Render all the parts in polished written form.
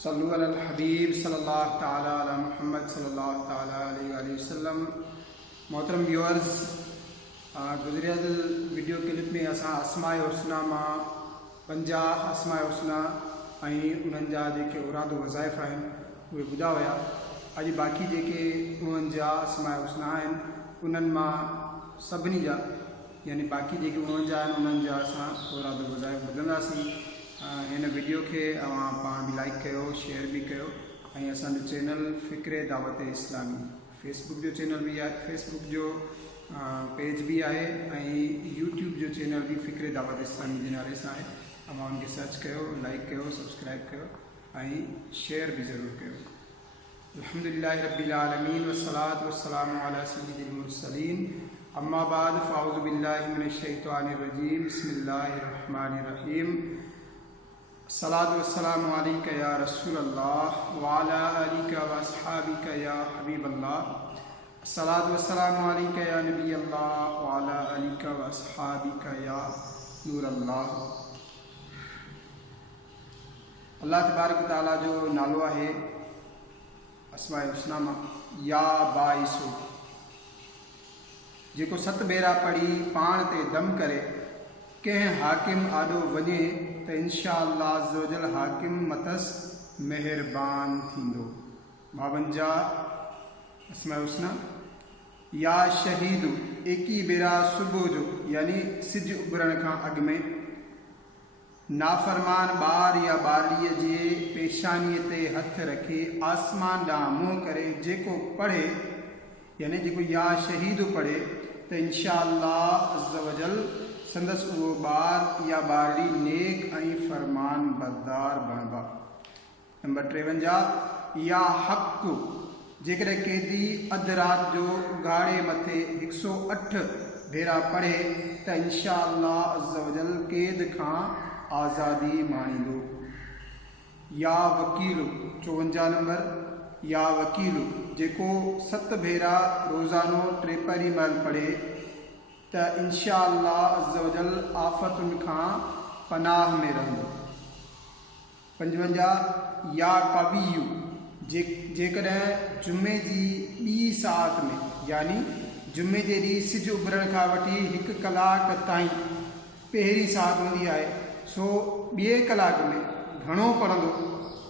सल्लु अलल हबीब सल्लल्लाहु ताला अला मुहम्मद सल्लल्लाहु ताला अलैहि वसल्लम। मोहतरम व्यूअर्स, गुज़रियल वीडियो क्लिप में असां अस्माए हुस्ना मां 50 अस्माए हुस्ना ऐं उन्हनि जा जेके औराद वज़ाइफ़ आहिनि उहे ॿुधा हुया। अॼु बाक़ी जेके 49 अस्माए हुस्ना आहिनि उन्हनि मां सभिनी जा यानी बाक़ी जेके 49 आहिनि उन्हनि जा असां औराद वज़ाइफ़ ॿुधंदासीं। हिन वीडियो के पाण भी लाइक कयो, शेयर भी कयो ऐं असांजो चैनल फ़िक्र दावत इस्लामी फेसबुक जो चैनल भी आहे, फेसबुक जो पेज भी आहे ऐं यूट्यूब जो चैनल भी फ़िक्र दावत इस्लामी जे नाले सां आहे। तव्हां उनखे सर्च कयो, लाइक कयो, सब्सक्राइब कयो ऐं शेयर भी ज़रूर कयो। अल्हम्दुलिल्लाहि रब्बिल आलमीन वस्सलातु वस्सलामु अला सय्यिदिल मुरसलीन अम्मा बाद फ़अऊज़ु बिल्लाहि मिनश शैतानिर रजीम बिस्मिल्लाहिर रहमानिर रहीम। सलातु वस्सलामु अलैका या रसूलल्लाह व अला आलिका व अस्हाबिका या हबीबल्लाह। सलातु वस्सलामु अलैका या नबीयल्लाह व अला आलिका व अस्हाबिका या नूरल्लाह। अल्लाह तबारक तआला जो नालो आहे अस्माए हुस्ना मां या बाइसो, जेको 7 भेरा पढ़ी पाण ते दम करे कंहिं हाकिम आॾो वञे त इंशाअल्लाह अज़्ज़वजल हाकिम मतस मेहरबान थींदो। 52 अस्माए हुस्ना। या शहीद 21 भेरा सुबुह जो यानी सिज उभरण खां अॻु में नाफ़रमान ॿार या ॿारीअ जे पेशानीअ ते हथ रखे आसमान ॾांहुं मुंहुं करे जेको पढ़े यानी जेको या शहीद पढ़े त इंशाअल्लाह अज़्ज़वजल संदस उहो ॿार या ॿारी नेक ऐं फरमान बरदार बणबा। नंबर 53 या हक़, जेकॾहिं कैदी अधु राति जो ॻाढ़े मथे 108 भेरा पढ़े त इंशाअल्लाह अज़्ज़वजल क़ैद खां आज़ादी माणींदो। या वकील 54 नंबर। या वकील जेको 7 भेरा रोज़ानो टेपरी महिल पढ़े त इंशाअल्लाह अज़्ज़वजल आफ़तुनि खां पनाह में रहंदो। 55 या कवियु, जेकॾहिं जुमे जी ॿी सात में यानी जुमे जे ॾींहुं सिज उभरण खां वठी 1 कलाक ताईं पहिरीं सात हूंदी आहे, सो ॿिए कलाक में घणो पढ़ंदो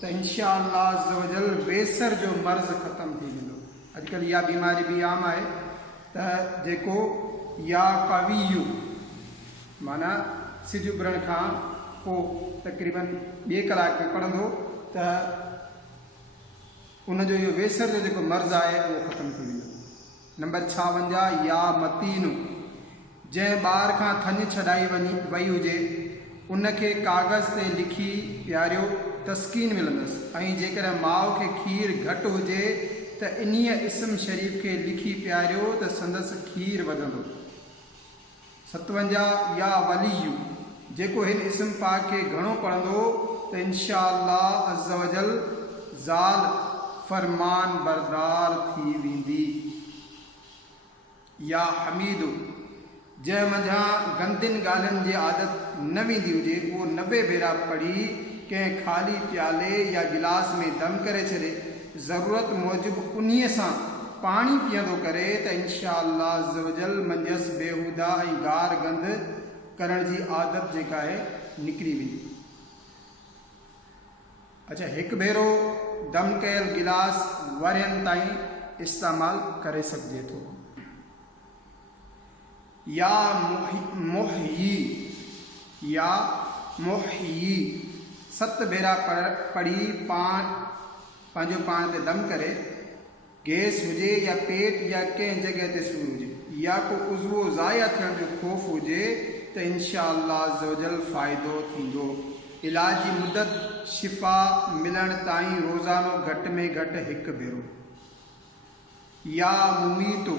त इंशाअल्लाह अज़्ज़वजल वेसर जो मर्ज़ ख़तम थी वेंदो। अॼुकल्ह इहा बीमारी भी आम आहे त जेको या कवियु माना सिज उभरण खां पोइ तक़रीबन 2 कलाक में पढ़ंदो त उनजो इहो वेसर जो जेको मर्ज़ आहे उहो ख़तम थी वेंदो। नंबर 56 या मतीन, जंहिं ॿार खां थञ छॾाई वई हुजे उनखे कागज़ ते लिखी पियारियो तस्कीन मिलंदसि ऐं जेकॾहिं माउ खे खीर घटि हुजे त इन्हीअ इस्म शरीफ़ खे लिखी पियारियो त संदसि खीर वधंदो। 57 या वलियु, जेको हिन इस्म पाक खे घणो पढ़ंदो त इंशाअल्लाह अज़्ज़वजल ज़ाल फरमान बरदार थी वेंदी। या हमीदु, जंहिं मंझां गंदिन ॻाल्हियुनि जी आदत न वेंदी हुजे उहो 90 भेरा पढ़ी कंहिं ख़ाली प्याले या गिलास में दम करे छॾे ज़रूरत मूजिबि उन्हीअ सां पाणी पीअंदो करे त इंशाअल्लाह अज़्ज़वजल मंजस बेहूदा ऐं गार गंद करण जी आदत जेका आहे निकिरी वेंदी। अच्छा, 1 भेरो दम कयल गिलास वरियनि ताईं इस्तेमालु करे सघिजे थो। या मुहयी, या मुहयी 7 भेरा पढ़ी पंहिंजो पाण ते दम करे, गैस हुजे या पेट या कंहिं जॻह ते सूर हुजे या को उज़वो ज़ाया थियण जो ख़ौफ़ हुजे त इंशाअल्लाह अज़्ज़वजल फ़ाइदो थींदो। इलाज जी मुदत शिफ़ा मिलण ताईं रोज़ानो घटि में घटि 1 भेरो। या मुमीतो,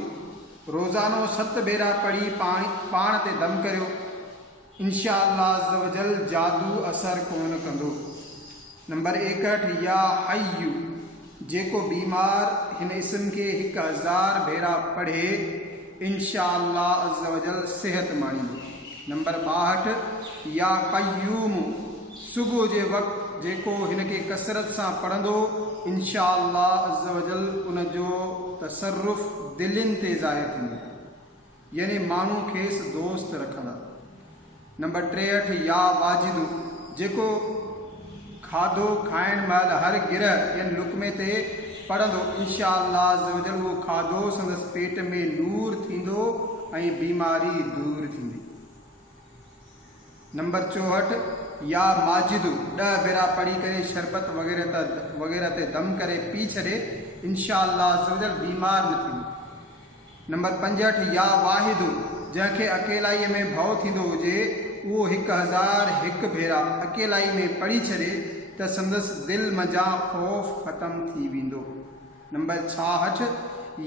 रोज़ानो 7 भेरा पढ़ी पाण ते दम करियो, इंशाअल्लाह अज़्ज़वजल जादू असर कोन कंदो। नंबर 61 या हय्यु, जेको बीमार हिन इस्म के 1000 भेरा पढ़े इंशाअल्लाह अज़्ज़वजल सेहत माणींदो। नंबर 62 या क़य्यूम, सुबुह जे वक़्तु जेको हिनखे कसरत सां पढ़ंदो इंशा अल्लाह अज़्ज़ वजल उनजो तसर्रुफ़ दिलनि ते ज़ाहिर थींदो, यानी माण्हू खेसि दोस्त रखंदा। नंबर 63 या वाजिदु, जेको खाधो खाइण महिल हर गिरह यानी लुकमे ते पढ़ंदो इंशा अल्लाह अज़्ज़ वजल उहो खाधो संदसि पेट में नूर थींदो ऐं बीमारी दूर थींदी। नंबर 64 या माजिदु, 10 भेरा पढ़ी करे शरबत वग़ैरह ते दम करे पी छॾे इंशा अल्लाह अज़्ज़ वजल बीमार न थींदो। नंबर 65 या वाहिदु, जंहिंखे अकेलाई में भउ थींदो हुजे उहो 1001 भेरा अकेलाई में पढ़ी छॾे त संदसि दिलि मंझां ख़ौफ़ ख़तमु थी वेंदो। नंबर 66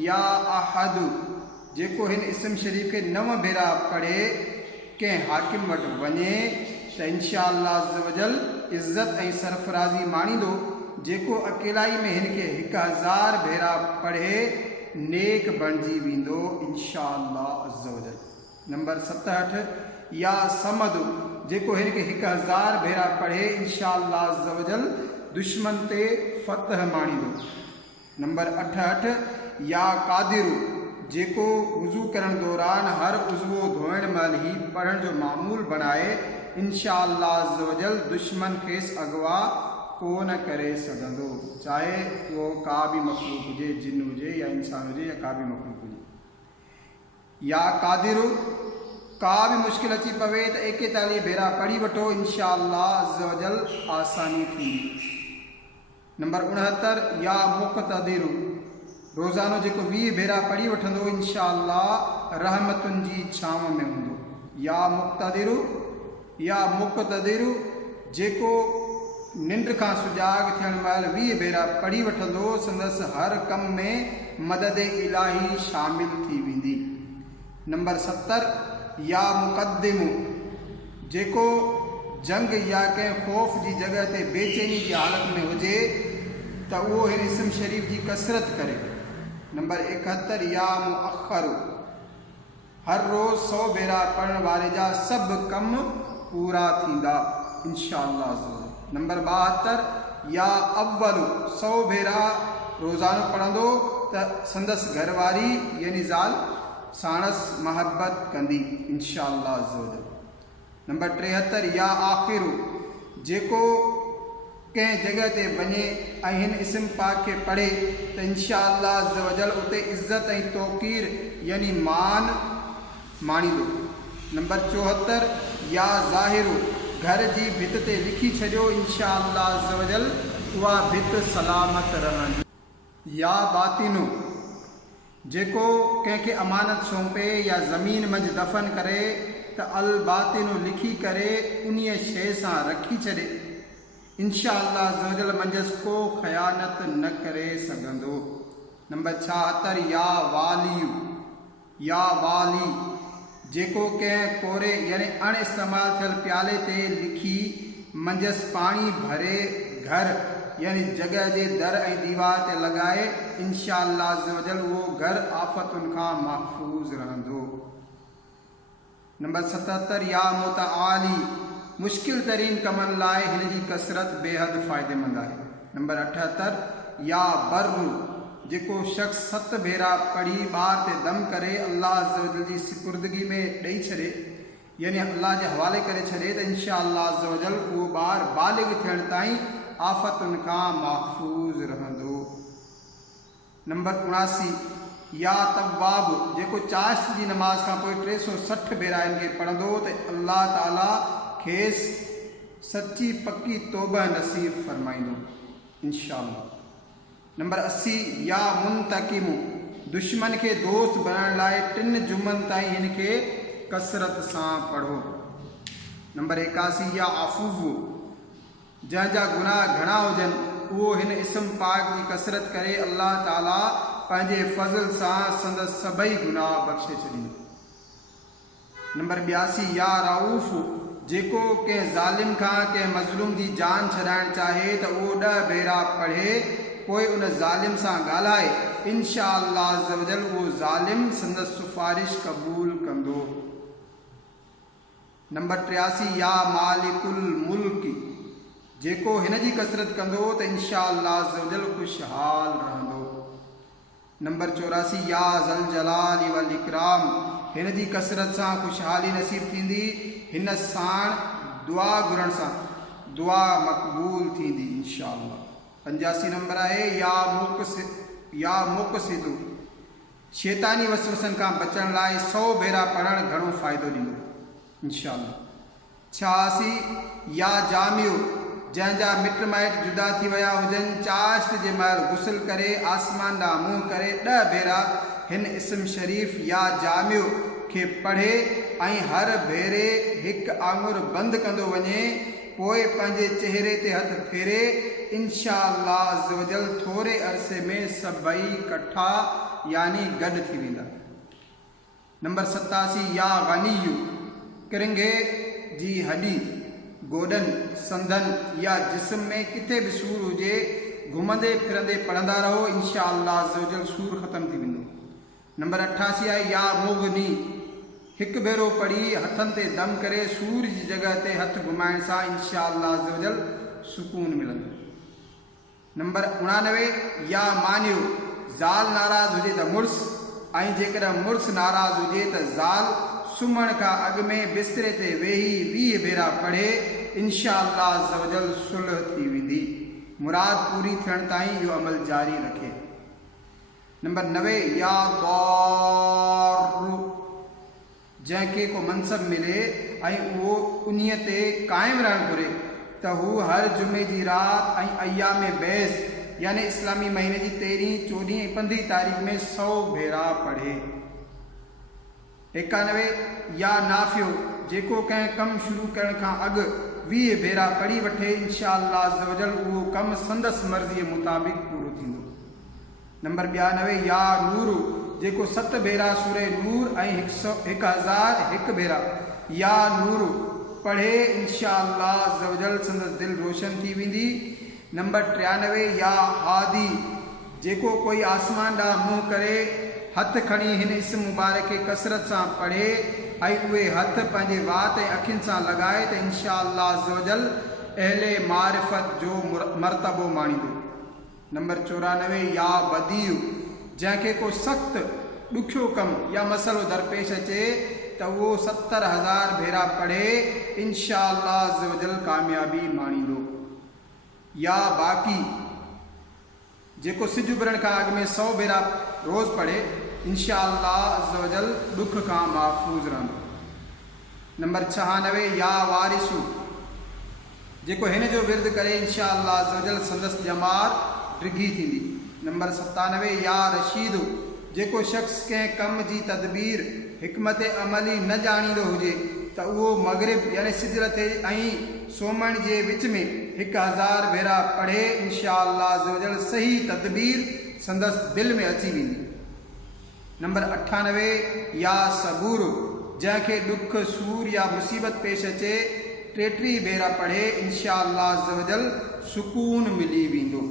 या अहदु, जेको हिन इस्म शरीफ़ खे 9 भेरा पढ़े कंहिं हाकिम वटि वञे त इंशा अल्लाह अज़्ज़ वजल इज़्ज़त ऐं सरफ़राज़ी माणींदो। जेको अकेलाई में हिन खे 1000 भेरा पढ़े नेक बणिजी वेंदो इंशा अल्लाह अज़्ज़ वजल। नंबर 67 या समदु, जेको हिन खे 1000 भेरा पढ़े इंशा अल्लाह अज़्ज़ वजल दुश्मन ते फ़तह माणींदो। नंबर 68 या कादिरु, जेको वुज़ू करण दौरान हर उज़वो धोइण महिल ही पढ़ण जो मामूल बनाए इंशा अल्लाह अज़्ज़ वजल दुश्मन खेसि अगवा कोन करे सघंदो, चाहे उहो का बि मखलूक हुजे, जिन हुजे या इंसान हुजे या का बि मखलूक हुजे। या कादिरु, का बि मुश्किल अची पवे त 41 भेरा पढ़ी वठो इंशा अल्लाह अज़्ज़ वजल आसानी थी। नंबर 69 या मुक़तदिरु, रोज़ानो जेको 20 भेरा पढ़ी वठंदो इंशा अल्लाह रहमतुनि जी छांव में हूंदो। या मुक़तदिरु, जेको निंड खां सुजाग थियण महिल 20 भेरा पढ़ी वठंदो संदसि हर कम में मदद इलाही शामिल थी वेंदी। नंबर 70 या मुक़द्दिमु, जेको जंग या कंहिं ख़ौफ़ जी जॻह ते बेचैनी जी हालत में हुजे त उहो हिन इस्म शरीफ़ जी कसरत करे। नंबर 71 या मुअख़्ख़रु, हर रोज़ 100 भेरा पढ़ण वारे जा सभु कम पूरा थींदा इंशा अल्लाह अज़्ज़ वजल। नंबर 72 या अव्वलु, 100 भेरा रोज़ानो पढ़ंदो त संदसि घरवारी यानी ज़ाल साणसि महबत कंदी इंशा अल्लाह अज़्ज़ वजल। नंबर 73 या आख़िरु, जेको कंहिं जॻह ते वञे ऐं हिन इस्म पाक खे पढ़े त इंशा अल्लाह अज़्ज़ वजल उते इज़्ज़त ऐं तौक़ीर यानी मान माणींदो। नंबर 74 या ज़ाहिरु, घर जी भित ते लिखी छॾियो इंशा अल्लाह अज़्ज़ वजल उहा भित सलामत रहंदी। या बातिनु, जेको कंहिंखे अमानत सौंपे या ज़मीन मंझि दफ़न करे त अल बातिनु लिखी करे उन्हीअ शइ सां रखी छॾे इंशा अल्लाह अज़्ज़ वजल मंझसि को ख़यानत न करे सघंदो। नंबर 76 या वालियु, या वाली, जेको कंहिं कोरे यानी अण इस्तेमाल थियल प्याले ते लिखी मंझसि पाणी भरे घर यानी जॻह जे दर ऐं दीवार ते लॻाए इंशा अल्लाह अज़्ज़ वजल उहो घर आफ़तुनि खां महफ़ूज़ रहंदो। नंबर 77 या मुतआली, मुश्किल तरीन कमनि लाइ हिन जी कसरत बेहद फ़ाइदेमंद आहे। नंबर 78 या बर्रु, जेको शख़्स 7 भेरा पढ़ी ॿार ते दम करे अल्लाह अज़्ज़ वजल जी सिपुर्दगी में ॾेई छॾे यानी अल्लाह जे हवाले करे छॾे त इंशा अल्लाह अज़्ज़ वजल उहो ॿार बालिग़ थियण ताईं आफ़तुनि खां महफ़ूज़ रहंदो। नंबर 79 या तव्वाब, जेको चाश्त जी नमाज़ खां पोइ 360 भेरा हिन खे पढ़ंदो त अल्लाह ताला खेसि सची पक्की तौबह नसीब फरमाईंदो इंशा अल्लाह। नंबर 80 या मुंतकिमु, दुश्मन खे दोस्त बणाइण लाइ 3 जुमनि ताईं हिन खे कसरत सां पढ़ो। नंबर 81 या आफ़ूफ़ु, जंहिंजा गुनाह घणा हुजनि उहो हिन इस्म पाक जी कसरत करे अल्लाह ताला पंहिंजे फज़ल सां संदसि सभई गुनाह बख़्शे छॾींदो। नंबर 82 या रऊफ़, जेको कंहिं ज़ालिम खां कंहिं मज़लूम जी जान छॾाइणु चाहे त उहो 10 भेरा पढ़े पोइ उन ज़ालिम सां ॻाल्हाए इंशा अल्लाह अज़्ज़ वजल उहो ज़ालिम संदसि सिफ़ारिश क़बूल कंदो। नंबर 83 या मालिकुल मुल्क, जेको हिन जी कसरत कंदो त इंशाअल्लाह अज़्ज़ व जल खुशहाल रहंदो। नंबर 84 या ज़ल जलाली वल इकराम, हिन जी कसरत सां खुशहाली नसीब थींदी, हिन साण दुआ घुरण सां दुआ मक़बूल थींदी इंशाअल्लाह। 85 नंबर आहे या मुक़सिदु, शैतानी वसवसनि खां बचण लाइ 100 भेरा पढ़णु घणो फ़ाइदो ॾींदो इंशाअल्लाह। 86 या जामियो, जंहिंजा मिट माइट जुदा थी विया हुजनि, चाश्त जे महिल गुस्ल करे आसमान ॾांहुं मुंहुं करे 10 भेरा हिन इस्म शरीफ़ या जामियो खे पढ़े ऐं हर भेरे हिकु आङुर बंदि कंदो वञे, पोइ पंहिंजे चेहरे ते हथ फेरे, इंशाअल्लाह अज़्ज़ व जल थोरे अरसे में सभई इकट्ठा यानी गॾु थी वेंदा। नंबर 87 या गनीयु, किरंगे जी हॾी, गोॾनि, संदनि या जिस्म में किथे बि सूर हुजे, घुमंदे फिरंदे पढ़ंदा रहो, इंशाअल्लाह अज़्ज़ व जल सूर ख़तम थी वेंदो। नंबर 88 आहे या मुग़नी, हिकु भेरो पढ़ी हथनि ते दम करे सूर जी जॻह ते हथ घुमाइण सां इंशाअल्लाह अज़्ज़ व जल सुकून मिलंदो। नंबर 99 या मानियो, ज़ाल नाराज़ हुजे त मुड़ुस, ऐं जेकॾहिं मुड़ुस नाराज़ हुजे त ज़ाल सुम्हण खां अॻु में बिस्तरे ते वेही 20 भेरा पढ़े, इंशाअल्लाह अज़्ज़ व जल सुलह थी वेंदी। मुराद पूरी थियण ताईं इहो अमल जारी रखे। नंबर 90 या दौर, जंहिंखे को मनसब मिले ऐं उहो उन्हीअ ते क़ाइमु रहणु घुरे त हू हर जुमे जी राति ऐं अयाम बैस यानी इस्लामी महीने जी 13, 14 ऐं 15 तारीख़ में 100 भेरा पढ़े। 91 या नाफ़ियो, जेको कंहिं कमु शुरू करण खां अॻु 20 भेरा पढ़ी वठे, इंशाअल्लाह अज़्ज़ व जल उहो कमु संदसि मर्ज़ीअ मुताबिक़ पूरो थींदो। नंबर 92 या नूर, जेको 7 भेरा सूरे नूर ऐं 1001 भेरा या नूर पढ़े, इंशाअल्लाह अज़्ज़ व जल संदसि दिलि रोशन थी वेंदी। नंबर 93 या हादी, जेको कोई आसमान ॾांहुं मुंहुं करे हथ खणी हिन इस्म मुबारक खे कसरत सां पढ़े ऐं उहे हथ पंहिंजे वात ऐं अखियुनि सां लॻाए त इंशाअल्लाह अज़्ज़ व जल अहले मारिफत जो मर्तबो माणींदो। नंबर 94 या बदीउ, जंहिंखे को सख़्तु ॾुखियो कमु या मसइलो दरपेश अचे त उहो 70,000 भेरा पढ़े, इंशाअल्लाह अज़्ज़ व जल कामयाबी माणींदो। या बाक़ी, जेको सिज उभरण खां अॻु में 100 भेरा रोज़ पढ़े, इंशाअल्लाह अज़्ज़ व जल ॾुख खां महफूज़ रहंदो। नंबर 96 या वारिसु, जेको हिन जो विर्द करे, इंशाअल्लाह अज़्ज़ व जल संदसि जमात डिघी थींदी। नंबर 97 या रशीदु, जेको शख़्स कंहिं कम जी तदबीर हिकमत अमली न ॼाणींदो हुजे त उहो मग़रिब यानी सिजर ते ऐं सोमण जे विच में 1000 भेरा पढ़े, इंशाअल्लाह अज़्ज़ व जल सही तदबीर संदसि दिलि में अची वेंदी। नंबर 98 या सबूर, जंहिंखे ॾुख सूर या मुसीबत पेश अचे 33 भेरा पढ़े, इंशाअल्लाह अज़्ज़ व जल सुकून मिली वेंदो।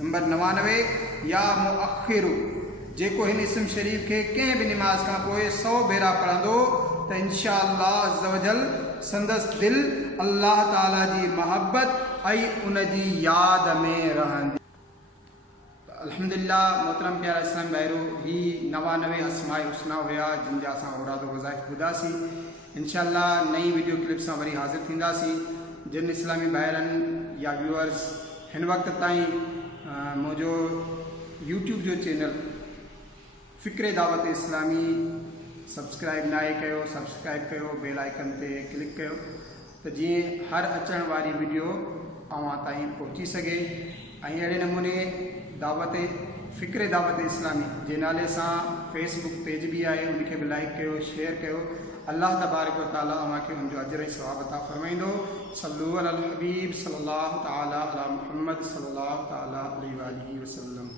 नंबर 99 या मुअख़िर, जेको हिन इस्म शरीफ़ खे कंहिं बि निमाज़ खां पोइ 100 भेरा पढ़ंदो त इंशाअल्लाह अज़्ज़ व जल संदसि दिलि अल्लाह ताला जी महबत ऐं उन जी यादि में रहंदी। अल्हम्दुलिल्लाह मोहतरम प्यारा इस्लामी भाइरो, ही 99 अस्माए हुस्ना हुया जिन जा असां औराद वज़ाइफ ॿुधासीं। इंशाअल्लाह नई वीडियो क्लिप सां वरी हाज़िर थींदासीं। जिन इस्लामी भाइरनि या व्यूअर्स हिन वक़्त ताईं मुंहिंजो यूट्यूब जो चैनल फ़िक्र दावत इस्लामी सब्सक्राइब नाहे कयो, सब्सक्राइब कयो, बेल आइकन ते क्लिक कयो त जीअं हर अचण वारी वीडियो अव्हां ताईं पहुची सघे। ऐं अहिड़े नमूने फ़िक्र दावत इस्लामी जे नाले सां फेसबुक पेज भी आहे, उनखे भी लाइक कयो, शेयर कयो। अल्लाह तबारक व तआला अव्हांखे उनजो अजर ऐं सवाब अता फरमाईंदो। सल्लू अलल हबीब सल्लल्लाहु तआला अला मुहम्मद सल्लल्लाहु तआला अलैहि वसल्लम।